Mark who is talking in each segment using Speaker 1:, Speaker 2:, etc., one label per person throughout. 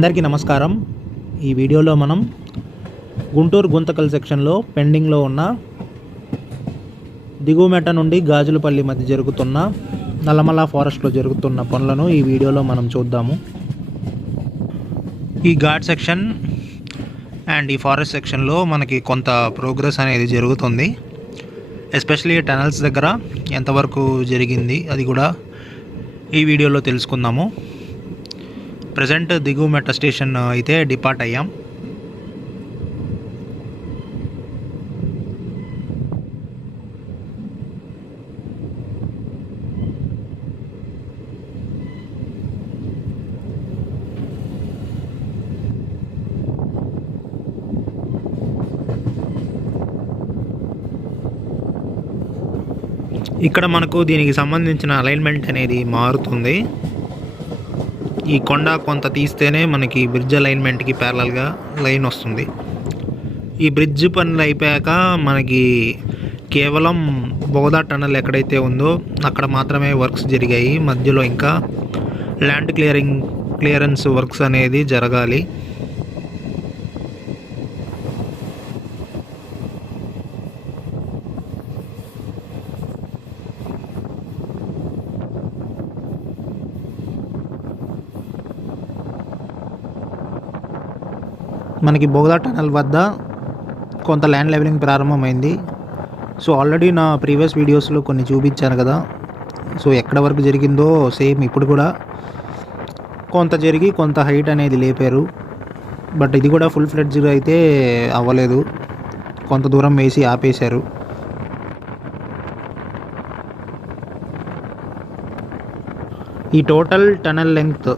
Speaker 1: అందరికీ నమస్కారం. ఈ వీడియోలో మనం గుంటూరు గుంతకల్ సెక్షన్లో పెండింగ్లో ఉన్న దిగువమెట నుండి గాజులపల్లి మధ్య జరుగుతున్న నల్లమల్ల ఫారెస్ట్లో జరుగుతున్న పనులను ఈ వీడియోలో మనం చూద్దాము. ఈ ఘాట్ సెక్షన్ అండ్ ఈ ఫారెస్ట్ సెక్షన్లో మనకి కొంత ప్రోగ్రెస్ అనేది జరుగుతుంది. ఎస్పెషలీ టనల్స్ దగ్గర ఎంతవరకు జరిగింది అది కూడా ఈ వీడియోలో తెలుసుకుందాము. ప్రజెంట్ దిగువ మెట్రో స్టేషన్ అయితే డిపార్ట్ అయ్యాం ఇక్కడ మనకు దీనికి సంబంధించిన అలైన్మెంట్ అనేది మారుతుంది. ఈ కొండ కొంత తీస్తేనే మనకి బ్రిడ్జ్ అలైన్మెంట్కి ప్యారలల్గా లైన్ వస్తుంది. ఈ బ్రిడ్జ్ పనులు అయిపోయాక మనకి కేవలం బోదా టనల్ ఎక్కడైతే ఉందో అక్కడ మాత్రమే వర్క్స్ జరిగాయి. మధ్యలో ఇంకా ల్యాండ్ క్లియరింగ్ క్లియరెన్స్ వర్క్స్ అనేది జరగాలి. మనకి బోగదా టనల్ వద్ద కొంత ల్యాండ్ లెవెలింగ్ ప్రారంభమైంది. సో ఆల్రెడీ నా ప్రీవియస్ వీడియోస్లో కొన్ని చూపించాను కదా. సో ఎక్కడ వరకు జరిగిందో సేమ్ ఇప్పుడు కూడా కొంత జరిగి కొంత హైట్ అనేది లేపారు. బట్ ఇది కూడా ఫుల్ ఫ్లెడ్జ్గా అయితే అవ్వలేదు. కొంత దూరం వేసి ఆపేశారు. ఈ total tunnel length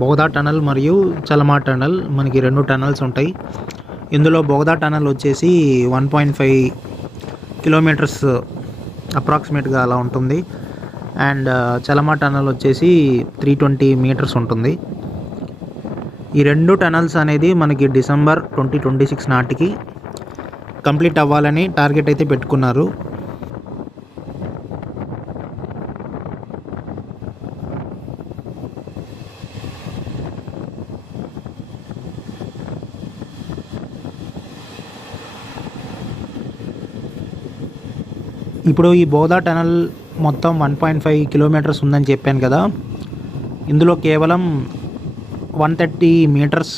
Speaker 1: Bogada tunnel మరియు చలమా టనల్ మనకి రెండు టనల్స్ ఉంటాయి. ఇందులో బోగదా టనల్ వచ్చేసి వన్ పాయింట్ ఫైవ్ కిలోమీటర్స్ అప్రాక్సిమేట్గా అలా ఉంటుంది. అండ్ చలమా టనల్ వచ్చేసి త్రీ ట్వంటీ మీటర్స్ ఉంటుంది. ఈ రెండు టనల్స్ అనేది మనకి డిసెంబర్ ట్వంటీ ట్వంటీ సిక్స్ నాటికి కంప్లీట్ అవ్వాలని టార్గెట్ అయితే పెట్టుకున్నారు. ఇప్పుడు ఈ బోధా టనల్ మొత్తం వన్ పాయింట్ ఫైవ్ కిలోమీటర్స్ ఉందని చెప్పాను కదా. ఇందులో కేవలం వన్ థర్టీ మీటర్స్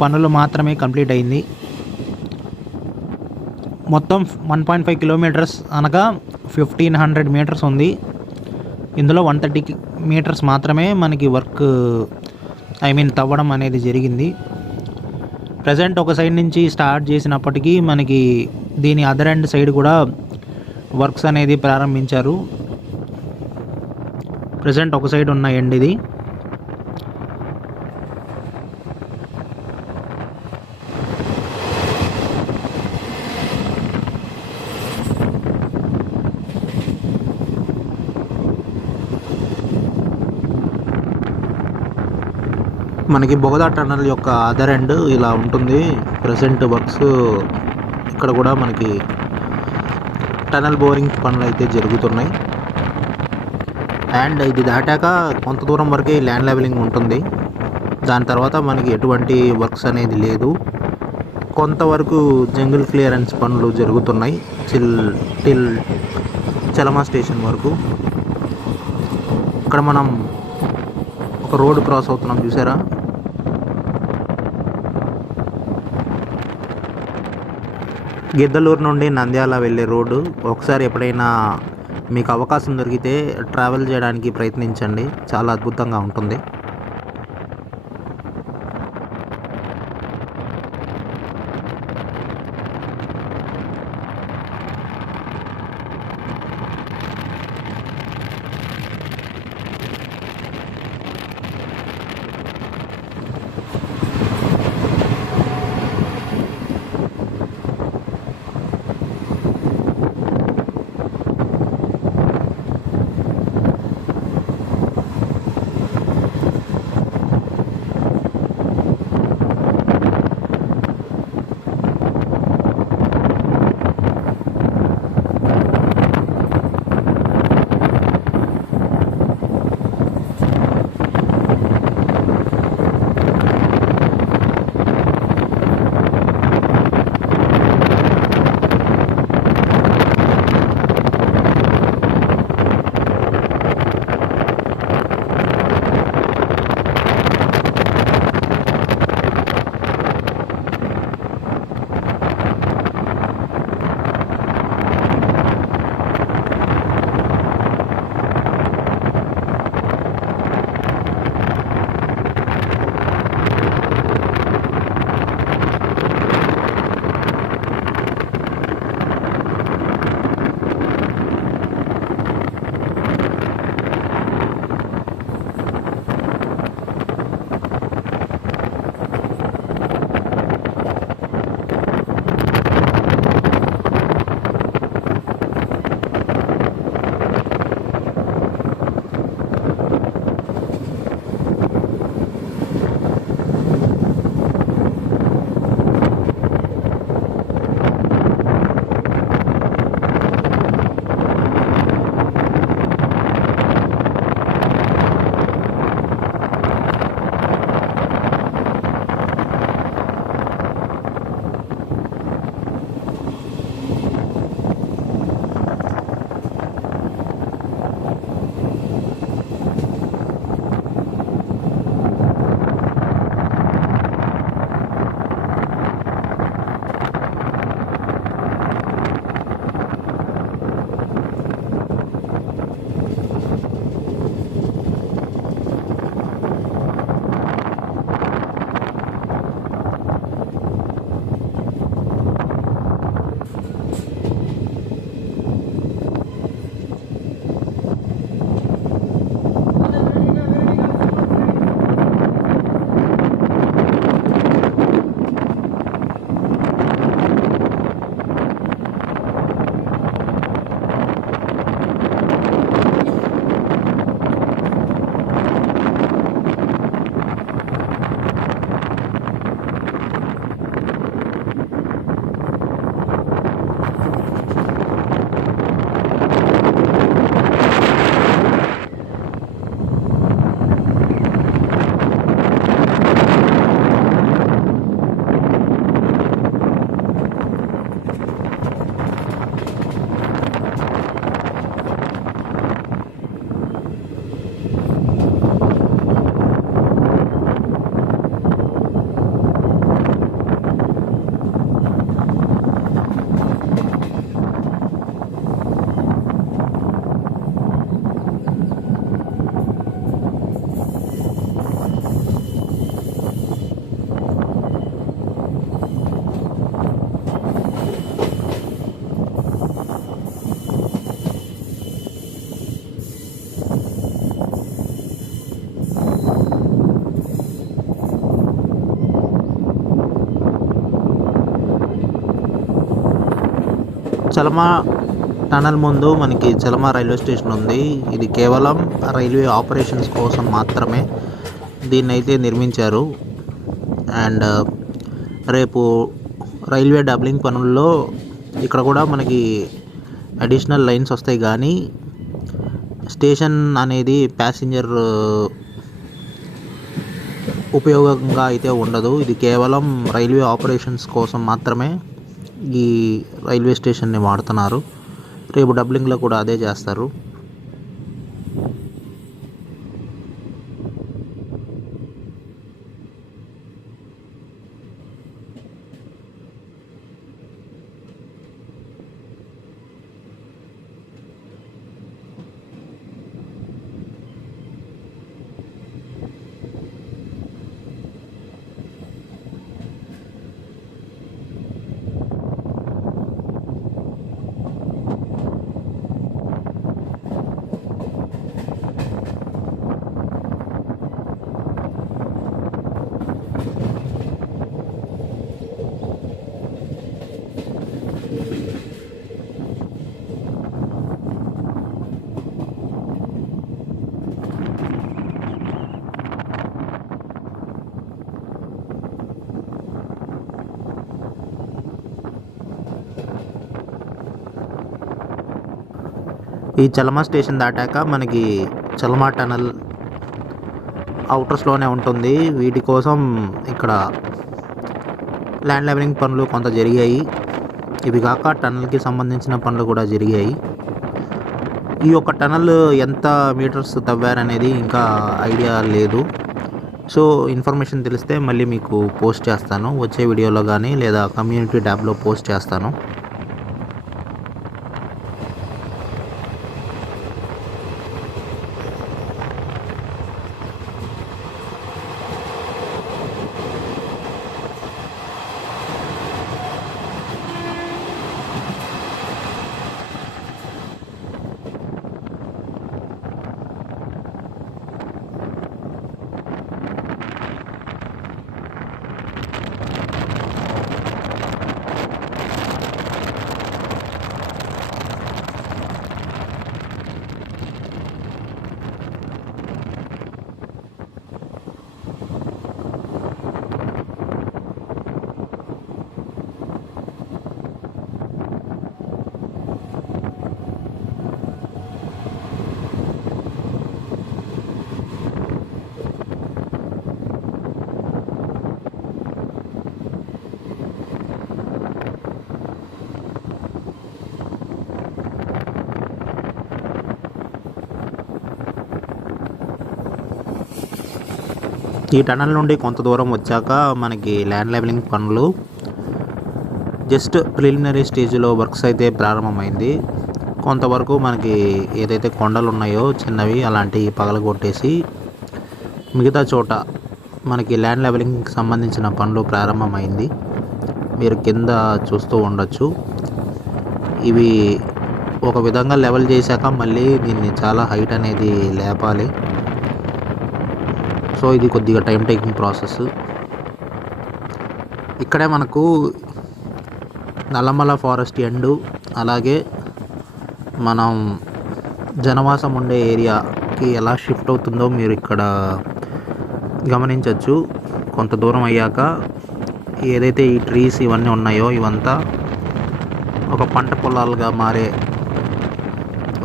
Speaker 1: పనులు మాత్రమే కంప్లీట్ అయింది. మొత్తం వన్ పాయింట్ ఫైవ్ కిలోమీటర్స్ అనగా ఫిఫ్టీన్ హండ్రెడ్ మీటర్స్ ఉంది. ఇందులో వన్ థర్టీ మీటర్స్ మాత్రమే మనకి వర్క్ ఐ మీన్ తవ్వడం అనేది జరిగింది. ప్రజెంట్ ఒక సైడ్ నుంచి స్టార్ట్ చేసినప్పటికీ మనకి దీని అదర్ ఎండ్ సైడ్ కూడా వర్క్స్ అనేది ప్రారంభించారు. ప్రజెంట్ ఒక సైడ్ ఉన్న ఎండ్ ఇది. మనకి బొగదా టనల్ యొక్క అదర్ ఎండ్ ఇలా ఉంటుంది. ప్రజెంట్ వర్క్స్ ఇక్కడ కూడా మనకి టనల్ బోరింగ్ పనులు అయితే జరుగుతున్నాయి. అండ్ ఇది దాటాక కొంత దూరం వరకే ల్యాండ్ లెవెలింగ్ ఉంటుంది. దాని తర్వాత మనకి ఎటువంటి వర్క్స్ అనేది లేదు. కొంతవరకు జంగిల్ క్లియరెన్స్ పనులు జరుగుతున్నాయి. చిల్ టిల్ చలమా స్టేషన్ వరకు. ఇక్కడ మనం ఒక రోడ్ క్రాస్ అవుతున్నాం చూసారా? గిద్దలూరు నుండి నంద్యాల వెళ్ళే రోడ్డు. ఒకసారి ఎప్పుడైనా మీకు అవకాశం దొరికితే ట్రావెల్ చేయడానికి ప్రయత్నించండి. చాలా అద్భుతంగా ఉంటుంది. చలమా టనల్ ముందు మనకి చలమా రైల్వే స్టేషన్ ఉంది. ఇది కేవలం రైల్వే ఆపరేషన్స్ కోసం మాత్రమే దీన్ని అయితే నిర్మించారు. అండ్ రేపు రైల్వే డబ్లింగ్ పనుల్లో ఇక్కడ కూడా మనకి అడిషనల్ లైన్స్ వస్తాయి. కానీ స్టేషన్ అనేది ప్యాసింజర్ ఉపయోగంగా అయితే ఉండదు. ఇది కేవలం రైల్వే ఆపరేషన్స్ కోసం మాత్రమే ఈ రైల్వే స్టేషన్ని వాడుతున్నారు. రేపు డబ్లింగ్లో కూడా అదే చేస్తారు. ఈ చలమా స్టేషన్ దాటాక మనకి చలమా టనల్ అవుటర్స్లోనే ఉంటుంది. వీటి కోసం ఇక్కడ ల్యాండ్ లెవెలింగ్ పనులు కొంత జరిగాయి. ఇవి కాక టనల్కి సంబంధించిన పనులు కూడా జరిగాయి. ఈ యొక్క టనల్ ఎంత మీటర్స్ తవ్వారనేది ఇంకా ఐడియా లేదు. సో ఇన్ఫర్మేషన్ తెలిస్తే మళ్ళీ మీకు పోస్ట్ చేస్తాను. వచ్చే వీడియోలో కానీ లేదా కమ్యూనిటీ ట్యాబ్లో పోస్ట్ చేస్తాను. ఈ టనల్ నుండి కొంత దూరం వచ్చాక మనకి ల్యాండ్ లెవెలింగ్ పనులు. జస్ట్ ప్రిలిమినరీ స్టేజ్లో వర్క్స్ అయితే ప్రారంభమైంది. కొంతవరకు మనకి ఏదైతే కొండలు ఉన్నాయో చిన్నవి అలాంటివి పగలగొట్టేసి మిగతా చోట మనకి ల్యాండ్ లెవెలింగ్కి సంబంధించిన పనులు ప్రారంభమైంది. మీరు కింద చూస్తూ ఉండొచ్చు. ఇవి ఒక విధంగా లెవెల్ చేశాక మళ్ళీ దీన్ని చాలా హైట్ అనేది లేపాలి. సో ఇది కొద్దిగా టైం టేకింగ్ ప్రాసెస్. ఇక్కడే మనకు నల్లమల ఫారెస్ట్ ఎండు అలాగే మనం జనవాసం ఉండే ఏరియాకి ఎలా షిఫ్ట్ అవుతుందో మీరు ఇక్కడ గమనించవచ్చు కొంత దూరం అయ్యాక ఏదైతే ఈ ట్రీస్ ఇవన్నీ ఉన్నాయో ఇవంతా ఒక పంట పొలాలుగా మారే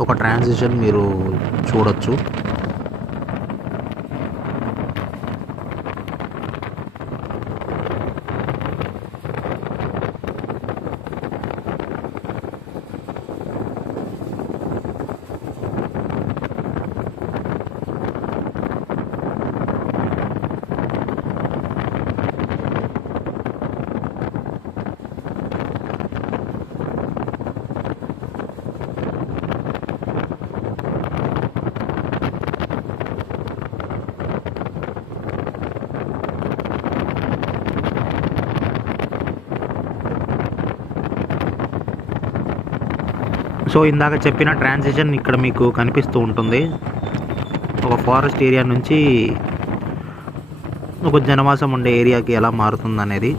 Speaker 1: ఒక ట్రాన్సిషన్ మీరు చూడొచ్చు. సో ఇందాక చెప్పిన ట్రాన్సిషన్ ఇక్కడ మీకు కనిపిస్తూ ఉంటుంది. ఒక ఫారెస్ట్ ఏరియా నుంచి ఒక జనవాసం ఉండే ఏరియాకి ఎలా మారుతుంది అనేది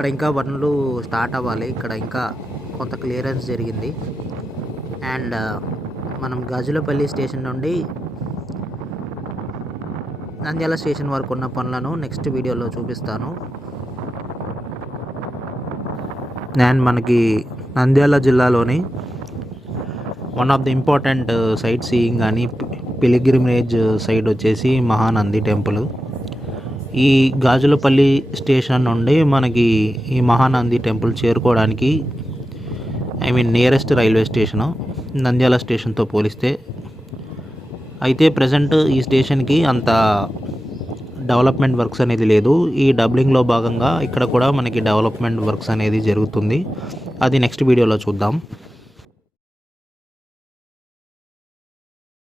Speaker 1: ఇక్కడ ఇంకా పనులు స్టార్ట్ అవ్వాలి. ఇక్కడ ఇంకా కొంత క్లియరెన్స్ జరిగింది. అండ్ మనం గాజులపల్లి స్టేషన్ నుండి నంద్యాల స్టేషన్ వరకు ఉన్న పనులను నెక్స్ట్ వీడియోలో చూపిస్తాను. అండ్ మనకి నంద్యాల జిల్లాలోని one of the important sight seeing కానీ పిలిగ్రిమేజ్ సైడ్ వచ్చేసి మహానంది టెంపుల్. ఈ గాజులపల్లి స్టేషన్ నుండి మనకి ఈ మహానంది టెంపుల్ చేరుకోవడానికి I mean nearest railway station Nandyal స్టేషన్తో పోలిస్తే. అయితే ప్రజెంట్ ఈ స్టేషన్కి అంత డెవలప్మెంట్ వర్క్స్ అనేది లేదు. ఈ డబ్లింగ్లో భాగంగా ఇక్కడ కూడా మనకి డెవలప్మెంట్ వర్క్స్ అనేది జరుగుతుంది. అది నెక్స్ట్ వీడియోలో చూద్దాం.